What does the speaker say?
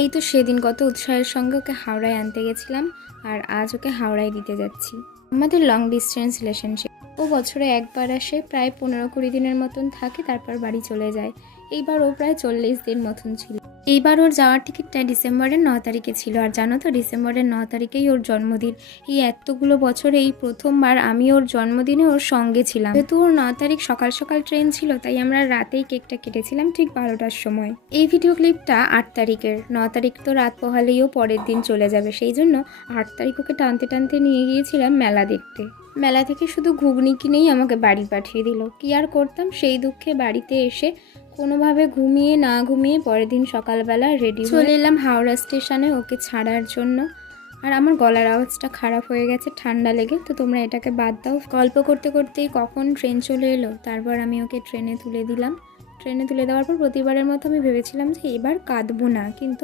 এই তো সেদিন কত উৎসাহের সঙ্গে ওকে হাওড়ায় আনতে গেছিলাম, আর আজ ওকে হাওড়ায় দিতে যাচ্ছি। আমাদের লং ডিস্টেন্স রিলেশনশিপ। ও বছরে একবার আসে, প্রায় 15-20 দিনের মতন থাকে, তারপর বাড়ি চলে যায়। এইবার ও প্রায় 40 দিন মতন ছিল। এইবার ওর যাওয়ার টিকিটটা ডিসেম্বরের 9 তারিখে ছিল। আর জানো তো, ডিসেম্বরের 9 তারিখেই ওর জন্মদিন। এই এতগুলো বছরে এই প্রথমবার আমি ওর জন্মদিনে ওর সঙ্গে ছিলাম। যেহেতু ওর 9 তারিখ সকাল সকাল ট্রেন ছিল, তাই আমরা রাতেই কেকটা কেটেছিলাম, ঠিক 12টার সময়। এই ভিডিও ক্লিপটা 8 তারিখের। 9 তারিখ তো রাত পোহালেই ও পরের দিন চলে যাবে, সেই জন্য 8 তারিখ ওকে টানতে টানতে নিয়ে গিয়েছিলাম মেলা দেখতে। মেলা থেকে শুধু ঘুগনি কিনেই আমাকে বাড়ি পাঠিয়ে দিল। কি আর করতাম, সেই দুঃখে বাড়িতে এসে কোনোভাবে ঘুমিয়ে না ঘুমিয়ে পরের দিন সকালবেলা রেডি চলে এলাম হাওড়া স্টেশনে ওকে ছাড়ার জন্য। আর আমার গলার আওয়াজটা খারাপ হয়ে গেছে ঠান্ডা লেগে, তো তোমরা এটাকে বাদ দাও। গল্প করতে করতেই কখন ট্রেন চলে এলো, তারপর আমি ওকে ট্রেনে তুলে দিলাম। ট্রেনে তুলে দেওয়ার পর প্রতিবারের মতো আমি ভেবেছিলাম যে এবার কাঁদবো না, কিন্তু